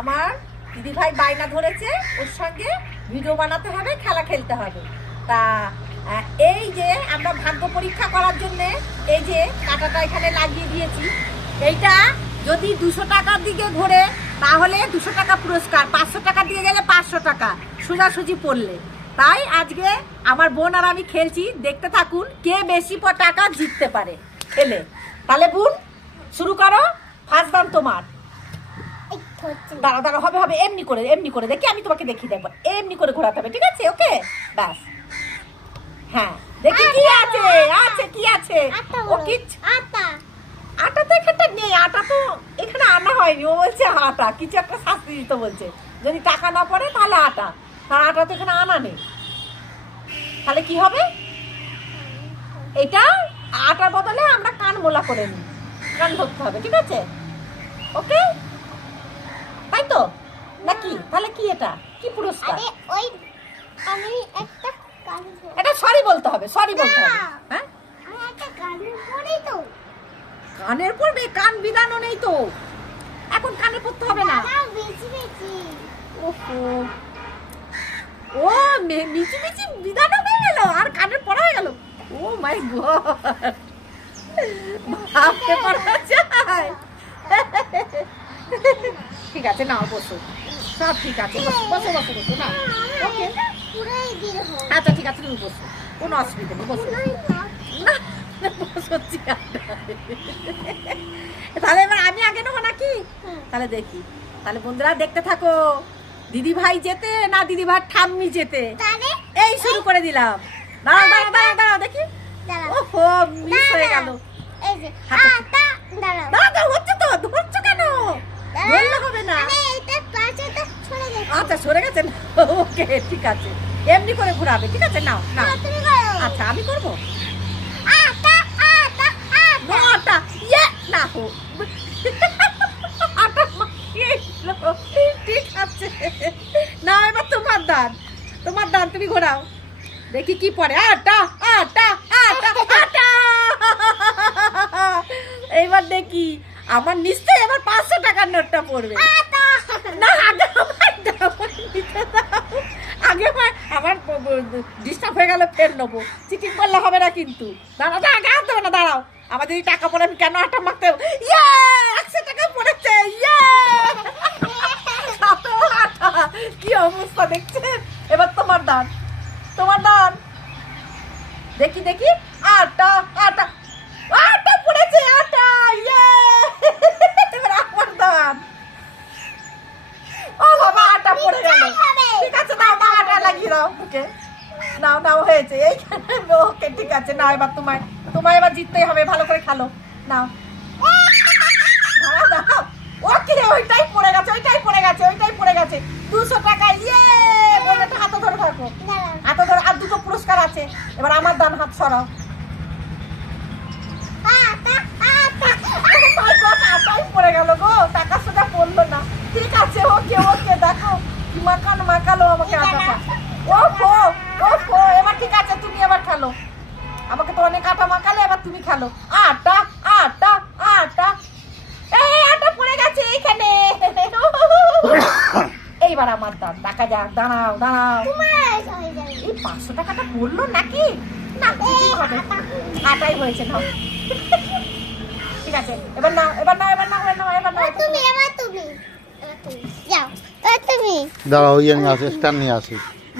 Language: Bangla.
আমার দিদিভাই বায়না ধরেছে ওর সঙ্গে ভিডিও বানাতে হবে, খেলা খেলতে হবে। তা এই যে আমরা ভাগ্য পরীক্ষা করার জন্য এই যে কাঁটাটা এখানে লাগিয়ে দিয়েছি, এইটা যদি 200 টাকার দিকে ঘোরে তাহলে 200 টাকা পুরস্কার, 500 টাকা দিয়ে গেলে 500 টাকা সোজাসুজি পড়লে। তাই আজকে আমার বোন আর আমি খেলছি, দেখতে থাকুন কে বেশি টাকা জিততে পারে খেলে। তাহলে বোন শুরু করো, ফার্স্ট দাম তোমার। দাঁড়া দাঁড়া, হবে হবে, এমনি করে দেখি, আমি তোমাকে দেখিয়ে দেখবো, এমনি করে ঘোরাতে হবে, ঠিক আছে? ওকে ব্যাস। হ্যাঁ দেখি কি আছে, আছে কি আছে? ও কিছু আটা তো এখানটা নেই, আটা তো এখানে আনা হয়নি। ও বলছে আটা, কিছু একটা শাস্তি দিতে বলছে, যদি টাকা না পড়ে তাহলে আটা, তার আটা তো এখানে আনা নেই। তাহলে কি হবে? এটা আটার বদলে আমরা কান মোলা করে নিই, কান ধরতে হবে, ঠিক আছে? ওকে, তাই তো নাকি? তাহলে কি এটা কি পুরস্কার? এটা সরি বলতে হবে, সরি বলতে হবে। হ্যাঁ কানের পড়বে, কান বিধানও নেই তো এখন, কানে পড়তে হবে না। ওহো, ও মিচি মিচি বিধানও হয়ে গেল আর কানের পড়া হয়ে গেল। ও মাই গড, ভাবতে পারা যায়? ঠিক আছে নাও, বসো, সব ঠিক আছে, বসো বসো বসো না। ওকে আচ্ছা ঠিক আছে, তুমি বসো, কোনো অসুবিধা নেই, বসো না, বসছি। তাহলে এবার আমি আগে নেবো নাকি? তাহলে দেখি, তাহলে বন্ধুরা দেখতে থাকো, দিদি ভাই যেতে না দিদি ভাই ঠাম্মি যেতে। এই শুরু করে দিলাম, দাঁড়াও দাঁড়াও দাঁড়াও দাঁড়াও দেখি। ওহো, মিস হয়ে গেল। দাঁড়াও, হচ্ছে তো, ধরছো কেন? বললে হবে না। আচ্ছা সরে গেছে, ওকে ঠিক আছে, এমনি করে ঘোরাবে, ঠিক আছে? নাও নাও, আচ্ছা আমি করবো। আটা ইয়ে না হো, আটা মাখিয়ে গেল, ঠিক আছে। না এবার তোমার দান, তোমার দান, তুমি ঘোরাও দেখি কি পড়ে। আটা আটা আটা আটা, এইবার দেখি আমার নিশ্চয়ই এবার 500 টাকার নোটটা পড়বে। না আগে আমার ডিস্টার্ব হয়ে গেল, ফের নেবো, চিটিং করলে হবে না কিন্তু। দাঁড়াও আগে আনতে হবে না, দাঁড়াও, আমাদের এই টাকা পড়ে আমি কেন আটা মাখতে হবে? 100 টাকা পড়েছে, আটা, কি অবস্থা দেখছেন? এবার তোমার দান, তোমার দান, দেখি দেখি। আটা আটা আটা পড়েছে, আটা, এবার আমার দান। ও বাবা, আটা পড়ে গেল, ঠিক আছে নাও, নাও আটা লাগিয়ে দাও, ওকে নাও নাও, হয়েছে এইখানে, ওকে ঠিক আছে নাও, এবার তোমায় তোমায় এবার জিততেই হবে, ভালো করে খেলো, নাও। দাঁড়াও দাঁড়াও, ওকে ওইটাই পড়ে গেছে, ওইটাই পড়ে গেছে, ওইটাই পড়ে গেছে, 200 টাকা। বলে তো হাতে ধরে থাকো, হাতে ধরে, আর দুটো পুরস্কার আছে। এবার আমার দান, হাত সরাও। পড়ে গেল গো, টাকা সোজা পড়লো না, ঠিক আছে ওকে ওকে, দেখো কি মাখালো আমাকে আটাটা। ওফো ওফো, এবার ঠিক আছে, তুমি এবার খেলো, আমাকে তো অনেক আটা মাখালে, এবার তুমি খেলো। আটা আটা আটা, এই আটা পড়ে গেছে এইখানে। এইবার আমার দাম, দেখা যাক, দাঁড়াও দাঁড়াও, এই 500 টাকাটা পড়লো নাকি? না আটাই হয়েছে, নাও ঠিক আছে, এবার নাও, এবার নাও, এবার নাও, এবার নাও, এবার নাও, তুমি যাও, তুমি দাঁড়াও, ইয়ে নিয়ে আসি, স্ট্যান্ড নিয়ে আসি।